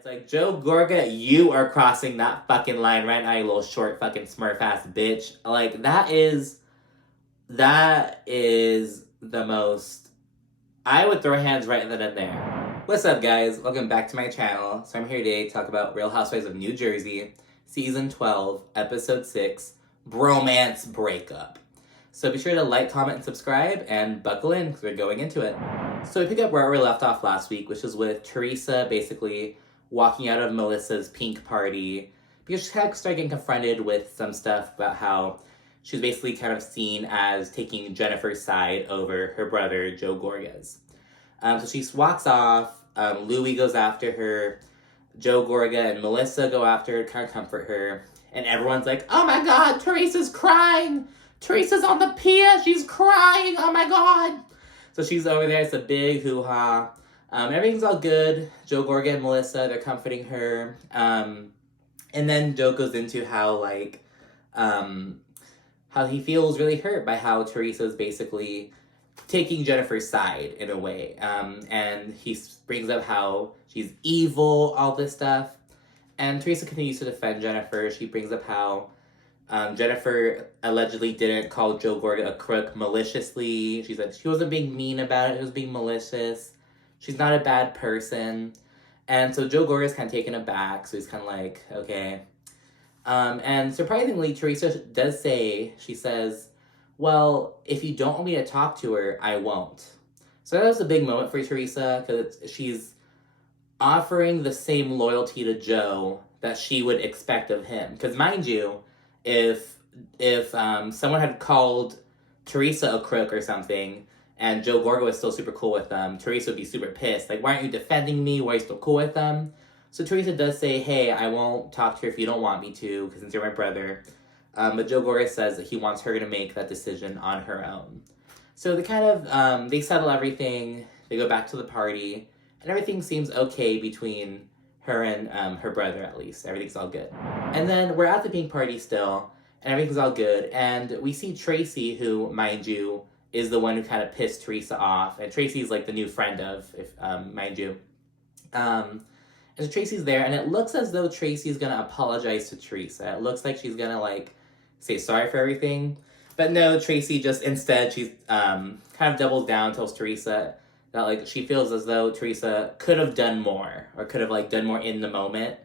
It's like, Joe Gorga, you are crossing that fucking line right now, you little short fucking smurf ass bitch. Like, that is the most, I would throw hands right then and there. What's up, guys? Welcome back to my channel. So I'm here today to talk about Real Housewives of New Jersey, Season 12, Episode 6, Bromance Breakup. So be sure to like, comment, and subscribe, and buckle in, because we're going into it. So we pick up where we left off last week, which is with Teresa basically walking out of Melissa's pink party, because she kind of started getting confronted with some stuff about how she was basically kind of seen as taking Jennifer's side over her brother, Joe Gorga's. So she walks off, Louis goes after her, Joe Gorga and Melissa go after her to kind of comfort her, and everyone's like, oh my god, Teresa's crying! Teresa's on the pier, she's crying, oh my god! So she's over there, it's a big hoo-ha. Everything's all good. Joe Gorga and Melissa, they're comforting her. And then Joe goes into how he feels really hurt by how Teresa's basically taking Jennifer's side in a way. And he brings up how she's evil, all this stuff. And Teresa continues to defend Jennifer. She brings up how Jennifer allegedly didn't call Joe Gorga a crook maliciously. She said she wasn't being mean about it, it was being malicious. She's not a bad person. And so Joe Gorga's kind of taken aback, so he's kind of like, okay. And surprisingly, Teresa does say, she says, well, if you don't want me to talk to her, I won't. So that was a big moment for Teresa, because she's offering the same loyalty to Joe that she would expect of him. Because mind you, if someone had called Teresa a crook or something, and Joe Gorga was still super cool with them, Teresa would be super pissed. Like, why aren't you defending me? Why are you still cool with them? So Teresa does say, hey, I won't talk to her if you don't want me to, because since you're my brother. But Joe Gorga says that he wants her to make that decision on her own. So they kind of, they settle everything. They go back to the party. And everything seems okay between her and her brother, at least. Everything's all good. And then we're at the pink party still, and everything's all good. And we see Tracy, who, mind you, is the one who kind of pissed Teresa off. And Tracy's like the new friend of, mind you. And so Tracy's there, and it looks as though Tracy's gonna apologize to Teresa. It looks like she's gonna, like, say sorry for everything. But no, Tracy just, instead, she's kind of doubles down, tells Teresa that, like, she feels as though Teresa could have done more, or could have, like, done more in the moment.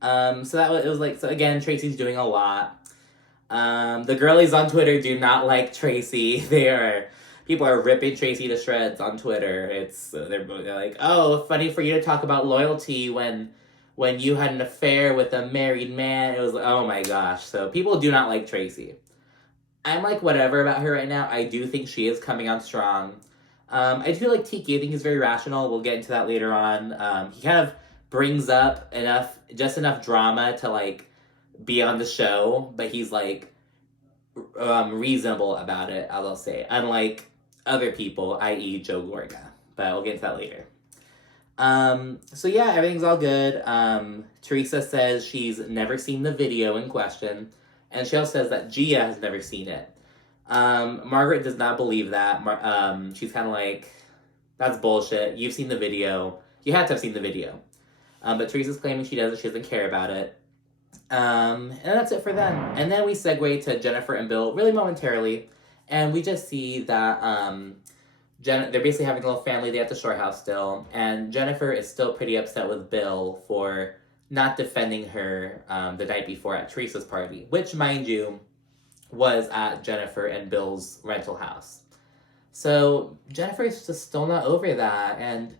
So it was like, so again, Tracy's doing a lot. The girlies on Twitter do not like Tracy. People are ripping Tracy to shreds on Twitter. They're like, oh, funny for you to talk about loyalty when you had an affair with a married man. It was, oh my gosh. So people do not like Tracy. I'm like, whatever about her right now. I do think she is coming on strong. I do feel like Tiki, I think he's very rational. We'll get into that later on. He kind of brings up just enough drama to, like, be on the show, but he's, like, reasonable about it, I will say. Unlike other people, i.e. Joe Gorga. But we'll get into that later. So yeah, everything's all good. Teresa says she's never seen the video in question, and she also says that Gia has never seen it. Margaret does not believe that. She's kind of like, that's bullshit. You've seen the video. You had to have seen the video. But Teresa's claiming she doesn't care about it. And that's it for them. And then we segue to Jennifer and Bill really momentarily, and we just see that they're basically having a little family day at the shore house still, and Jennifer is still pretty upset with Bill for not defending her the night before at Teresa's party, which, mind you, was at Jennifer and Bill's rental house. So Jennifer is just still not over that, and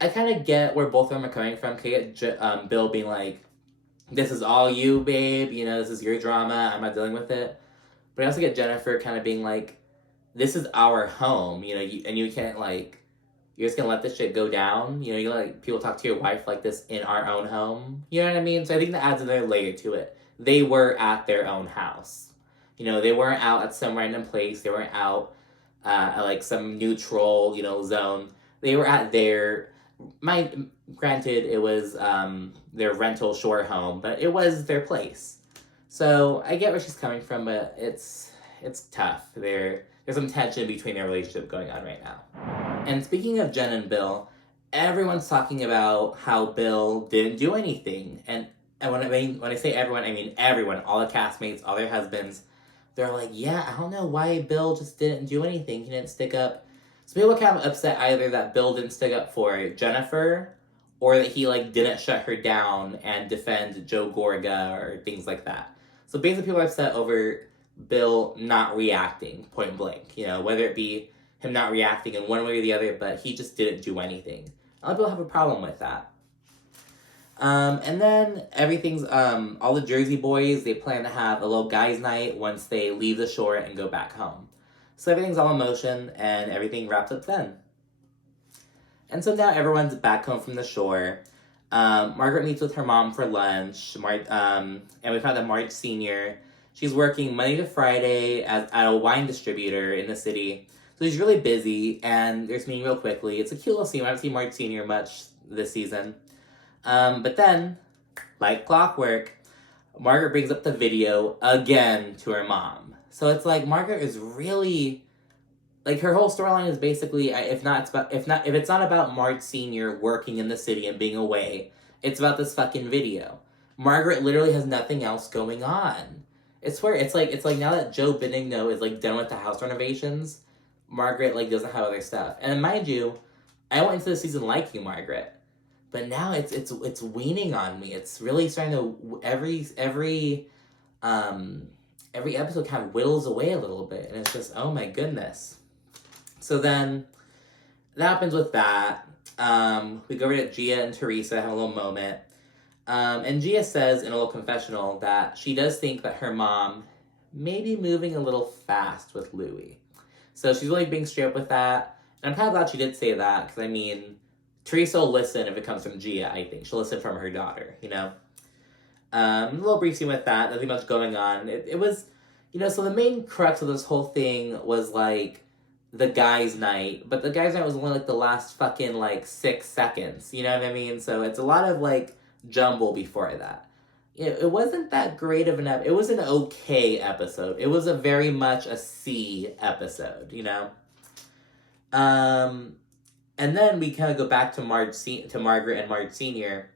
I kind of get where both of them are coming from. I get Bill being like, this is all you, babe, you know, this is your drama, I'm not dealing with it. But I also get Jennifer kind of being like, this is our home, you know, you can't, like, you're just gonna let this shit go down, you know, you let people talk to your wife like this in our own home, you know what I mean? So I think that adds another layer to it. They were at their own house. You know, they weren't out at some random place, they weren't out at, like, some neutral, you know, zone. They were at granted, it was their rental shore home, but it was their place. So I get where she's coming from, but it's tough. There's some tension between their relationship going on right now. And speaking of Jen and Bill, everyone's talking about how Bill didn't do anything. And when I say everyone, I mean everyone, all the castmates, all their husbands. They're like, yeah, I don't know why Bill just didn't do anything. He didn't stick up. So people were kind of upset either that Bill didn't stick up for Jennifer, or that he like didn't shut her down and defend Joe Gorga or things like that. So basically, people are upset over Bill not reacting point blank. You know, whether it be him not reacting in one way or the other, but he just didn't do anything. A lot of people have a problem with that. And then everything's all the Jersey boys, they plan to have a little guys' night once they leave the shore and go back home. So everything's all in motion and everything wraps up then. And so now everyone's back home from the shore. Margaret meets with her mom for lunch. And we found that Marge Sr., she's working Monday to Friday at a wine distributor in the city. So she's really busy, and they're meeting real quickly. It's a cute little scene. I haven't seen Marge Sr. much this season. But then, like clockwork, Margaret brings up the video again to her mom. So it's like Margaret is really, like, her whole storyline is basically, if it's not about Marge Sr. working in the city and being away, it's about this fucking video. Margaret literally has nothing else going on. It's like now that Joe Benigno is like done with the house renovations, Margaret like doesn't have other stuff. And mind you, I went into the season liking Margaret. But now it's weaning on me. It's really starting to every episode kind of whittles away a little bit, and it's just, oh my goodness. So then that happens with that. We go over to Gia and Teresa, have a little moment. And Gia says in a little confessional that she does think that her mom may be moving a little fast with Louis. So she's really being straight up with that. And I'm kind of glad she did say that, because I mean, Teresa will listen if it comes from Gia, I think. She'll listen from her daughter, you know? A little brief scene with that. Nothing much going on. It was, you know, so the main crux of this whole thing was, like, the guys' night. But the guys' night was only, like, the last fucking, like, 6 seconds. You know what I mean? So it's a lot of, like, jumble before that. It wasn't that great of an episode. It was an okay episode. It was a very much a C episode, you know? And then we kind of go back to Margaret and Marge Sr.,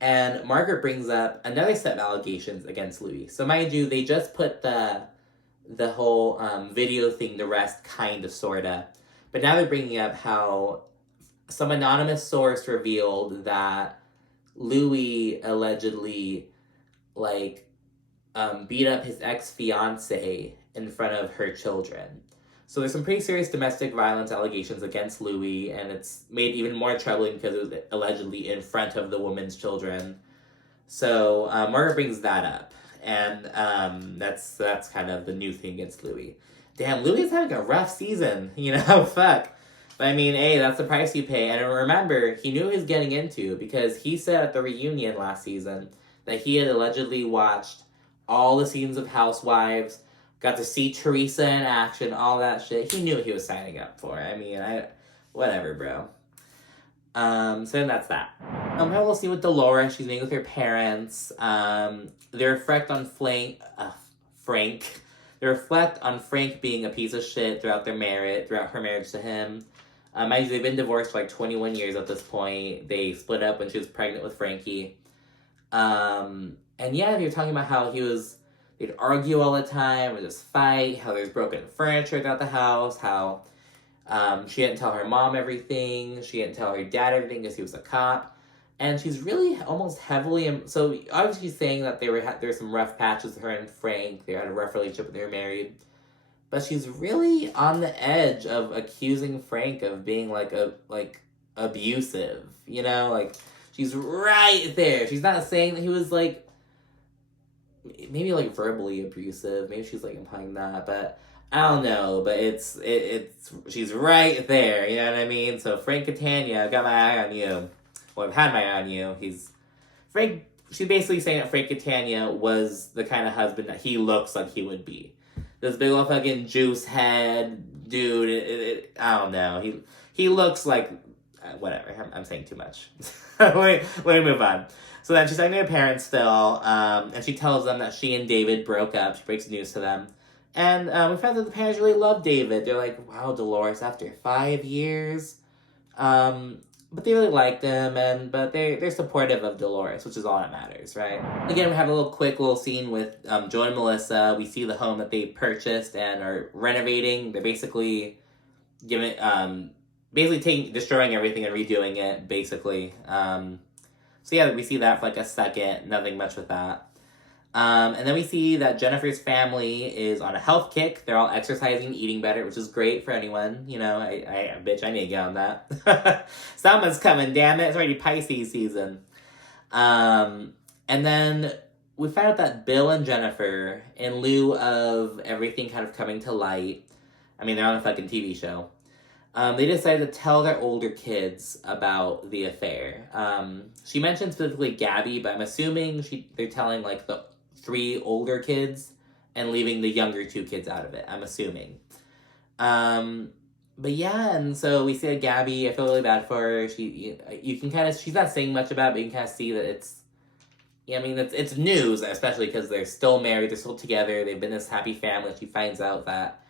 and Margaret brings up another set of allegations against Louis. So mind you, they just put the whole video thing to rest, kind of, sort of. But now they're bringing up how some anonymous source revealed that Louis allegedly, like, beat up his ex-fiancée in front of her children. So there's some pretty serious domestic violence allegations against Louis, and it's made even more troubling because it was allegedly in front of the woman's children. So Margaret brings that up, and that's kind of the new thing against Louis. Damn, Louis is having a rough season, you know, fuck. But I mean, hey, that's the price you pay. And remember, he knew what he was getting into, because he said at the reunion last season that he had allegedly watched all the seasons of Housewives, got to see Teresa in action, all that shit. He knew what he was signing up for. I mean, whatever, bro. So then that's that. We have a little scene with Dolores. She's meeting with her parents. They reflect on Frank. They reflect on Frank being a piece of shit throughout her marriage to him. Mind you, they've been divorced for like 21 years at this point. They split up when she was pregnant with Frankie. And yeah, they were talking about how they'd argue all the time, or just fight, how there's broken furniture throughout the house, how she didn't tell her mom everything, she didn't tell her dad everything because he was a cop, and she's really almost heavily, so obviously she's saying that there were some rough patches with her and Frank, they had a rough relationship when they were married, but she's really on the edge of accusing Frank of being like abusive, you know, like, she's right there. She's not saying that he was like, maybe like verbally abusive, maybe she's like implying that, but I don't know, but it's she's right there, you know what I mean? So Frank Catania, I've got my eye on you. Well, I've had my eye on you. She's basically saying that Frank Catania was the kind of husband that he looks like he would be. This big old fucking juice head dude, I don't know. He looks like, whatever, I'm saying too much. Let me move on. So then she's talking to her parents still, and she tells them that she and David broke up. She breaks the news to them. And we found that the parents really love David. They're like, wow, Dolores, after 5 years. but they really like them, but they're supportive of Dolores, which is all that matters, right? Again, we have a quick little scene with Joe and Melissa. We see the home that they purchased and are renovating. They're basically destroying everything and redoing it, basically. So yeah, we see that for like a second. Nothing much with that. And then we see that Jennifer's family is on a health kick. They're all exercising, eating better, which is great for anyone. You know, I bitch, I need to get on that. Summer's coming, damn it. It's already Pisces season. And then we found out that Bill and Jennifer, in lieu of everything kind of coming to light, I mean, they're on a fucking TV show. They decided to tell their older kids about the affair. She mentioned specifically Gabby, but I'm assuming they're telling like the 3 older kids and leaving the younger 2 kids out of it. I'm assuming. But yeah, and so we see that Gabby, I feel really bad for her. You can kind of, she's not saying much about it, but you can kind of see that it's news, especially because they're still married, they're still together, they've been this happy family. She finds out that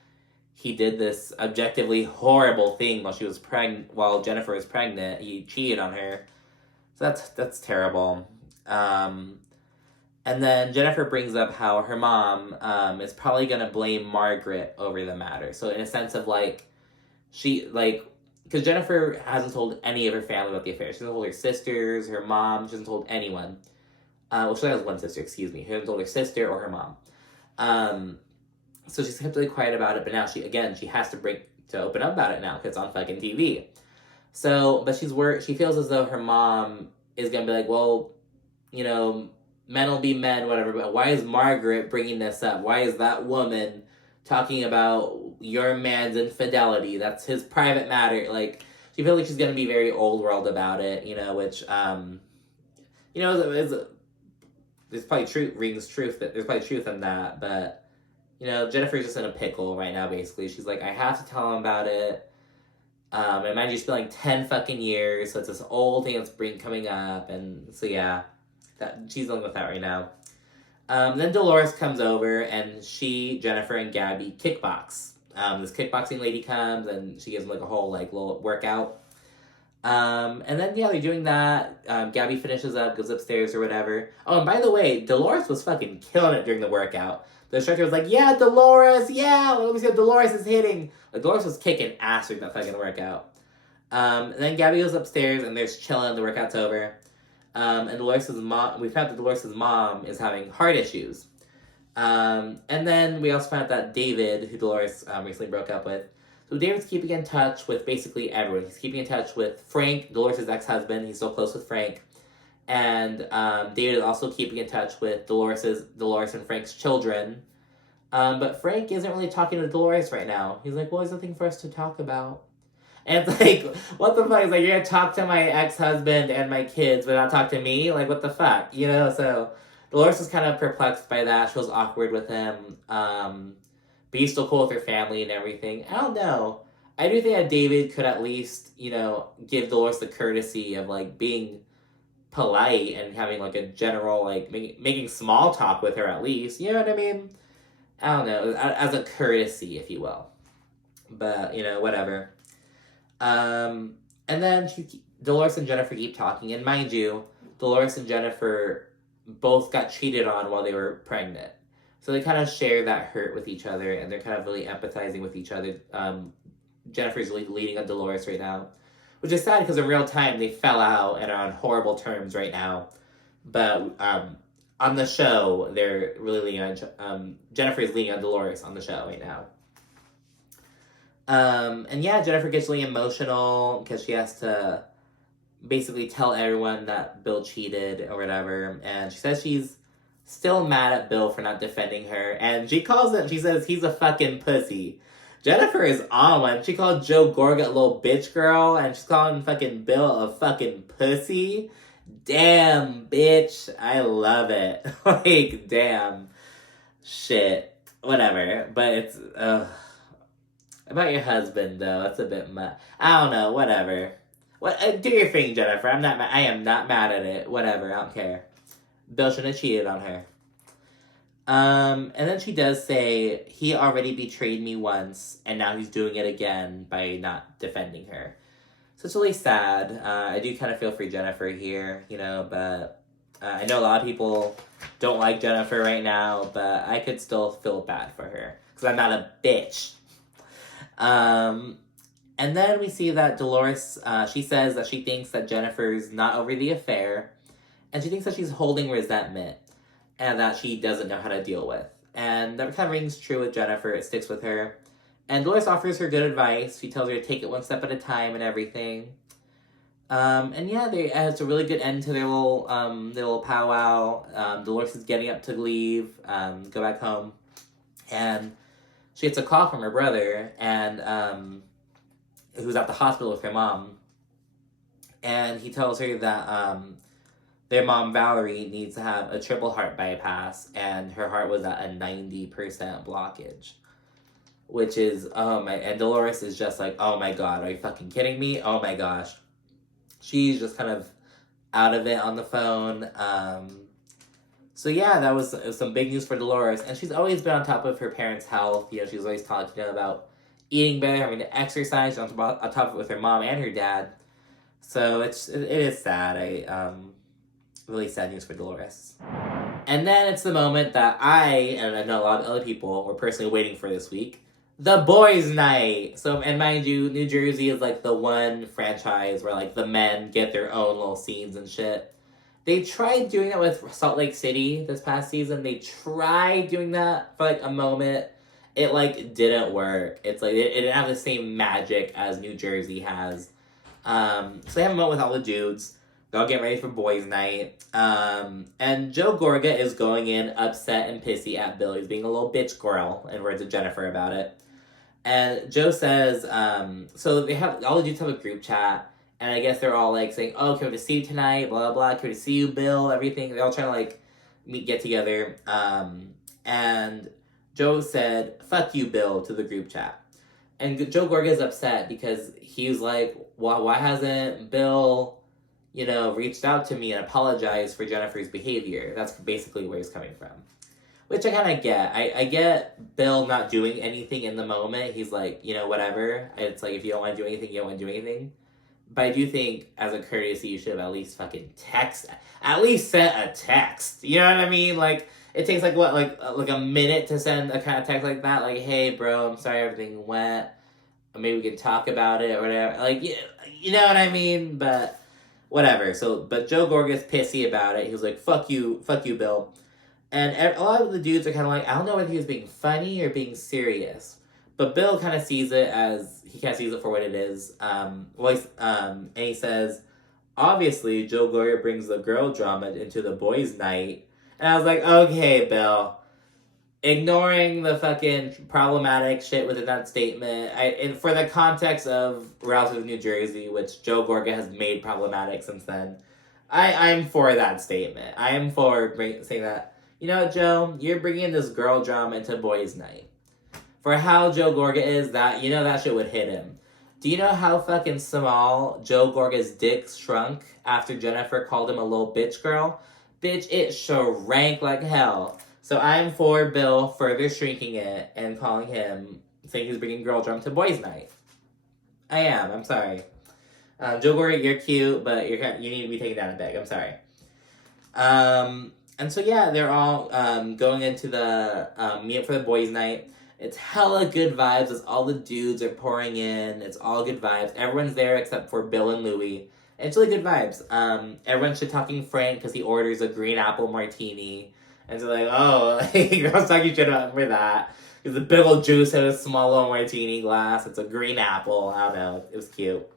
he did this objectively horrible thing while Jennifer was pregnant. He cheated on her. So that's terrible. And then Jennifer brings up how her mom is probably gonna blame Margaret over the matter. So in a sense of because Jennifer hasn't told any of her family about the affair. She hasn't told her sisters, her mom. She hasn't told anyone. Well, she has one sister. Excuse me. She hasn't told her sister or her mom. So she's kept really quiet about it. But now she has to open up about it now because it's on fucking TV. So, but she feels as though her mom is gonna be like, well, you know, men will be men, whatever, but why is Margaret bringing this up? Why is that woman talking about your man's infidelity? That's his private matter. Like, she feels like she's gonna be very old world about it, you know, which, there's probably there's probably truth in that, but, you know, Jennifer's just in a pickle right now, basically. She's like, I have to tell him about it. And mind you, it's been like 10 fucking years, so it's this old thing that's coming up, and so yeah. She's dealing with that right now. Then Dolores comes over and Jennifer, and Gabby kickbox. This kickboxing lady comes and she gives them like a whole like little workout. And then yeah, they're doing that. Gabby finishes up, goes upstairs or whatever. Oh, and by the way, Dolores was fucking killing it during the workout. The instructor was like, "Yeah, Dolores, yeah, let me see what Dolores is hitting." Like Dolores was kicking ass during that fucking workout. And then Gabby goes upstairs and they're just chilling. The workout's over. And we found that Dolores' mom is having heart issues. And then we also found out that David, who Dolores recently broke up with, so David's keeping in touch with basically everyone. He's keeping in touch with Frank, Dolores' ex-husband. He's still close with Frank. And David is also keeping in touch with Dolores and Frank's children. But Frank isn't really talking to Dolores right now. He's like, well, there's nothing for us to talk about. And it's like, what the fuck? It's like, you're gonna talk to my ex-husband and my kids, but not talk to me? Like, what the fuck? You know, so Dolores is kind of perplexed by that. She was awkward with him. But he's still cool with her family and everything. I don't know. I do think that David could at least, you know, give Dolores the courtesy of, like, being polite and having, like, a general, like, making small talk with her at least. You know what I mean? I don't know. As a courtesy, if you will. But, you know, whatever. And then Dolores and Jennifer keep talking, and mind you, Dolores and Jennifer both got cheated on while they were pregnant. So they kind of share that hurt with each other, and they're kind of really empathizing with each other. Jennifer's leading on Dolores right now, which is sad because in real time they fell out and are on horrible terms right now. But on the show, they're really leaning on Jennifer is leaning on Dolores on the show right now. And yeah, Jennifer gets really emotional because she has to basically tell everyone that Bill cheated or whatever. And she says she's still mad at Bill for not defending her. And she says he's a fucking pussy. Jennifer is on one. She called Joe Gorga a little bitch girl, and she's calling fucking Bill a fucking pussy. Damn, bitch. I love it. Like, damn. Shit. Whatever. But it's, about your husband, though, that's a bit much. I don't know, whatever. Do your thing, Jennifer. I am not mad at it. Whatever, I don't care. Bill shouldn't have cheated on her. And then she does say, he already betrayed me once, and now he's doing it again by not defending her. So it's really sad. I do kind of feel for Jennifer here, you know, but I know a lot of people don't like Jennifer right now, but I could still feel bad for her because I'm not a bitch. And then we see that Dolores, she says that she thinks that Jennifer's not over the affair, and she thinks that she's holding resentment, and that she doesn't know how to deal with. And that kind of rings true with Jennifer. It sticks with her. And Dolores offers her good advice. She tells her to take it one step at a time and everything. And yeah, it's a really good end to their little powwow. Dolores is getting up to leave, go back home. And she gets a call from her brother, and who's at the hospital with her mom. And he tells her that their mom, Valerie, needs to have a triple heart bypass, and her heart was at a 90% blockage. Which is, and Dolores is just like, oh my god, are you fucking kidding me? Oh my gosh. She's just kind of out of it on the phone. So yeah, it was some big news for Dolores, and she's always been on top of her parents' health. You know, she's always talking to them about eating better, having to exercise, on top of it with her mom and her dad. So it is sad. Really sad news for Dolores. And then it's the moment that and I know a lot of other people were personally waiting for this week. The boys' night. So, and mind you, New Jersey is like the one franchise where like the men get their own little scenes and shit. They tried doing that with Salt Lake City this past season. They tried doing that for like a moment. It like didn't work. It's like it didn't have the same magic as New Jersey has. So they have a moment with all the dudes. They're all getting ready for boys' night. And Joe Gorga is going in upset and pissy at Bill. He's being a little bitch girl, in words of Jennifer about it. And Joe says, so they have, all the dudes have a group chat, and I guess they're all like saying, oh, can we see you tonight, blah, blah, blah, can we see you, Bill, everything. They're all trying to like get together. And Joe said, fuck you, Bill, to the group chat. And Joe Gorga is upset because he's like, well, why hasn't Bill, you know, reached out to me and apologized for Jennifer's behavior? That's basically where he's coming from. Which I kind of get. I get Bill not doing anything in the moment. He's like, you know, whatever. It's like, if you don't want to do anything, you don't want to do anything. But I do think, as a courtesy, you should have at least fucking text. At least send a text. You know what I mean? Like, it takes like a minute to send a kind of text like that. Like, hey, bro, I'm sorry everything went. Maybe we can talk about it or whatever. Like, you know what I mean? But whatever. So, but Joe Gorga's pissy about it. He was like, fuck you, Bill. And a lot of the dudes are kind of like, I don't know whether he was being funny or being serious. But Bill kind of sees it for what it is. And he says, obviously, Joe Gorga brings the girl drama into the boys' night. And I was like, okay, Bill. Ignoring the fucking problematic shit within that statement. And for the context of Rouse of New Jersey, which Joe Gorga has made problematic since then, I'm for that statement. I am for saying that, you know, Joe, you're bringing this girl drama into boys' night. For how Joe Gorga is, that, you know, that shit would hit him. Do you know how fucking small Joe Gorga's dick shrunk after Jennifer called him a little bitch girl? Bitch, it shrank like hell. So I'm for Bill further shrinking it and calling him, saying he's bringing girl drama to boys' night. I am. I'm sorry. Joe Gorga, you're cute, but you need to be taken down a peg. I'm sorry. And so yeah, they're all going into the meet for the boys' night. It's hella good vibes as all the dudes are pouring in. It's all good vibes. Everyone's there except for Bill and Louie. It's really good vibes. Everyone's shit talking Frank because he orders a green apple martini. And so like, oh, girls talking shit about him for that. There's a big old juice in a small little martini glass. It's a green apple. I don't know. It was cute.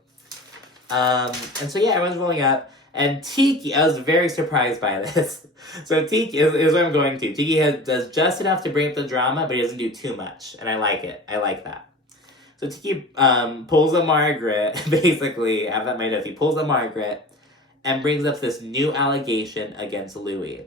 And so yeah, everyone's rolling up. And Tiki, I was very surprised by this. So Tiki is what I'm going to. Tiki does just enough to bring up the drama, but he doesn't do too much. And I like it. I like that. So Tiki pulls a Margaret, basically, I have that in my notes. He pulls a Margaret and brings up this new allegation against Louis.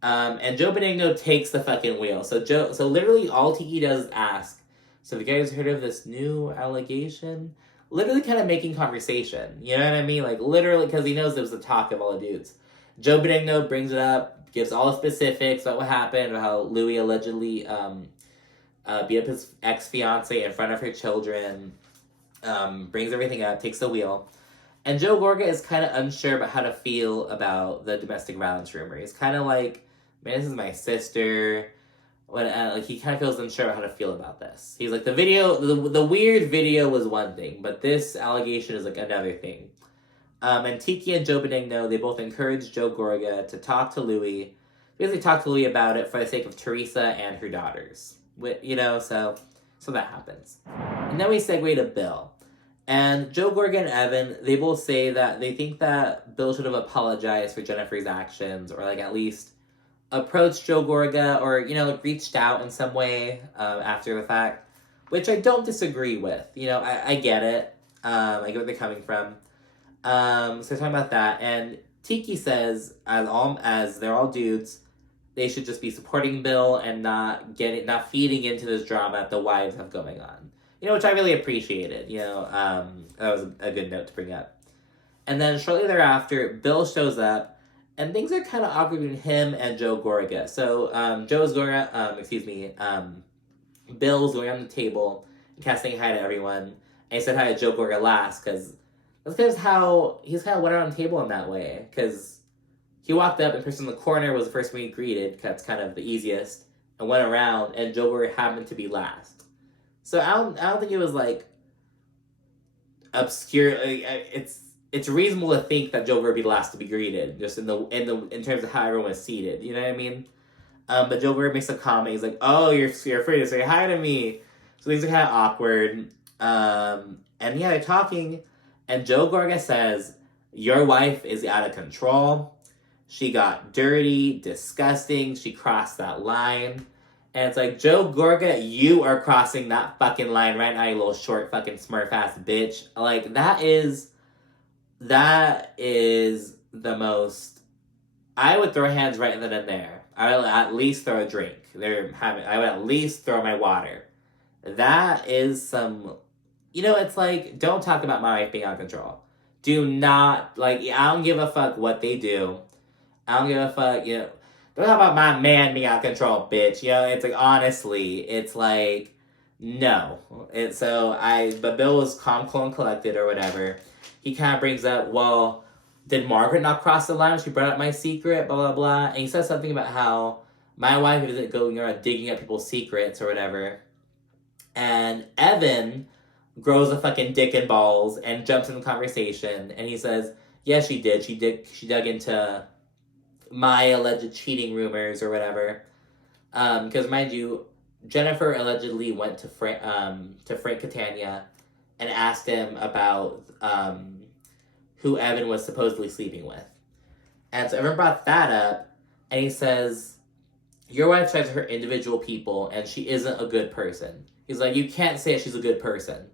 And Joe Benigno takes the fucking wheel. So literally all Tiki does is ask, so have you guys heard of this new allegation? Literally kind of making conversation. You know what I mean? Like, literally, because he knows it was the talk of all the dudes. Joe Benigno brings it up, gives all the specifics about what happened, about how Louis allegedly beat up his ex-fiancée in front of her children, brings everything up, takes the wheel. And Joe Gorga is kind of unsure about how to feel about the domestic violence rumor. He's kind of like, man, this is my sister. When like he kind of feels unsure about how to feel about this. He's like, the weird video was one thing, but this allegation is like another thing. And Tiki and Joe Benigno, they both encouraged Joe Gorga to talk to Louis, basically talk to Louis about it for the sake of Teresa and her daughters. So that happens. And then we segue to Bill. And Joe Gorga and Evan, they both say that they think that Bill should have apologized for Jennifer's actions, or like at least approached Joe Gorga, or reached out in some way after the fact, which I don't disagree with. I get it. I get where they're coming from. So talking about that, and Tiki says, as they're all dudes, they should just be supporting Bill and not feeding into this drama that the wives have going on. Which I really appreciated. That was a good note to bring up. And then shortly thereafter, Bill shows up, and things are kind of awkward between him and Joe Gorga. So Bill's going around the table and saying hi to everyone. And he said hi to Joe Gorga last, because that's how he's kind of went around the table in that way. Because he walked up, and the person in the corner was the first one he greeted, because that's kind of the easiest, and went around, and Joe Gorga happened to be last. So I don't think it was like obscure. It's reasonable to think that Joe Gorga would be the last to be greeted, just in terms of how everyone was seated. You know what I mean? But Joe Gorga makes a comment. He's like, "Oh, you're afraid to say hi to me." So things are kind of awkward. And yeah, they're talking, and Joe Gorga says, "Your wife is out of control. She got dirty, disgusting. She crossed that line." And it's like, Joe Gorga, you are crossing that fucking line right now, you little short fucking smurf ass bitch. Like, that is the most. I would throw hands right then and there. I would at least throw a drink. I would at least throw my water. That is some. It's like, don't talk about my wife being out of control. Do not, I don't give a fuck what they do. I don't give a fuck, Don't talk about my man being out of control, bitch. It's like, honestly, it's like, no. But Bill was calm, cool, and collected or whatever. He kind of brings up, well, did Margaret not cross the line when she brought up my secret, blah, blah, blah. And he says something about how my wife isn't going around digging up people's secrets or whatever. And Evan grows a fucking dick and balls and jumps in the conversation. And he says, yeah, she did. She dug into my alleged cheating rumors or whatever, because mind you, Jennifer allegedly went to Frank Catania and asked him about who Evan was supposedly sleeping with, and so Evan brought that up, and he says, your wife tries to hurt individual people, and she isn't a good person. He's like, you can't say she's a good person,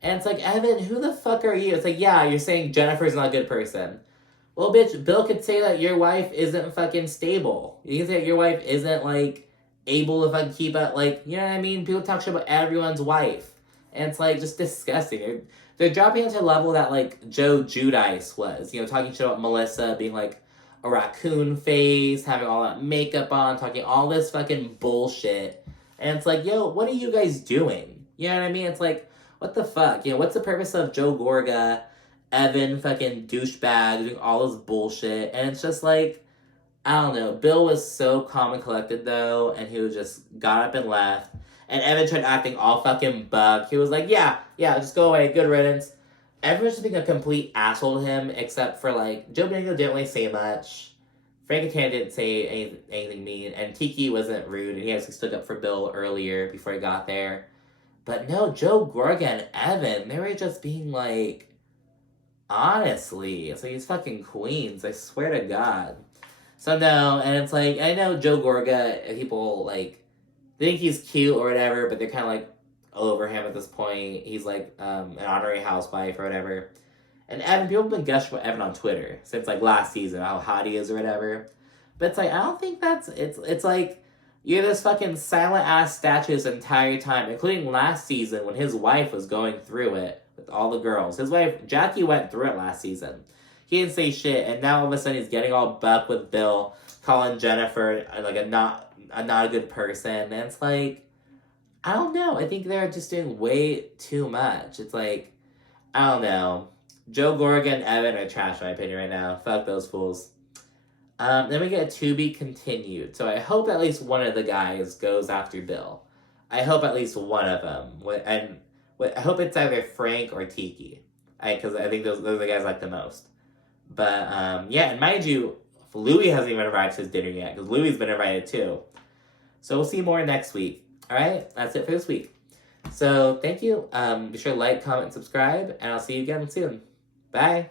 and it's like, Evan, who the fuck are you? It's like, yeah, you're saying Jennifer's not a good person. Well, bitch, Bill could say that your wife isn't fucking stable. You can say that your wife isn't, able to fucking keep up, you know what I mean? People talk shit about everyone's wife. And it's, just disgusting. They're dropping into a level that, Joe Giudice was. Talking shit about Melissa being, a raccoon face, having all that makeup on, talking all this fucking bullshit. And it's like, yo, what are you guys doing? You know what I mean? It's like, what the fuck? What's the purpose of Joe Gorga, Evan fucking douchebag doing all this bullshit? And it's just I don't know. Bill was so calm and collected though, and he was just got up and left. And Evan tried acting all fucking buck. He was like, yeah, just go away, good riddance. Everyone's just being a complete asshole to him, except for Joe Benigno didn't really say much. Frank Catania didn't say anything mean, and Tiki wasn't rude, and he actually stood up for Bill earlier before he got there. But no, Joe Gorga and Evan, they were just being honestly, it's like these fucking queens, I swear to God. So no, and it's I know Joe Gorga, people think he's cute or whatever, but they're kind of over him at this point. He's an honorary housewife or whatever. And Evan, people have been gushing about Evan on Twitter since last season, how hot he is or whatever. But it's I don't think it's you're this fucking silent ass statue this entire time, including last season when his wife was going through it with all the girls. His wife, Jackie, went through it last season. He didn't say shit, and now all of a sudden he's getting all buck with Bill, calling Jennifer a not a good person. And it's I don't know. I think they're just doing way too much. It's I don't know. Joe, Gorga, and Evan are trash in my opinion right now. Fuck those fools. Then we get a to be continued. So I hope at least one of the guys goes after Bill. I hope at least one of them. I hope it's either Frank or Tiki. Because I think those are the guys I like the most. But yeah, and mind you, Louis hasn't even arrived to his dinner yet. Because Louis's been invited too. So we'll see more next week. Alright, that's it for this week. So thank you. Be sure to like, comment, and subscribe. And I'll see you again soon. Bye.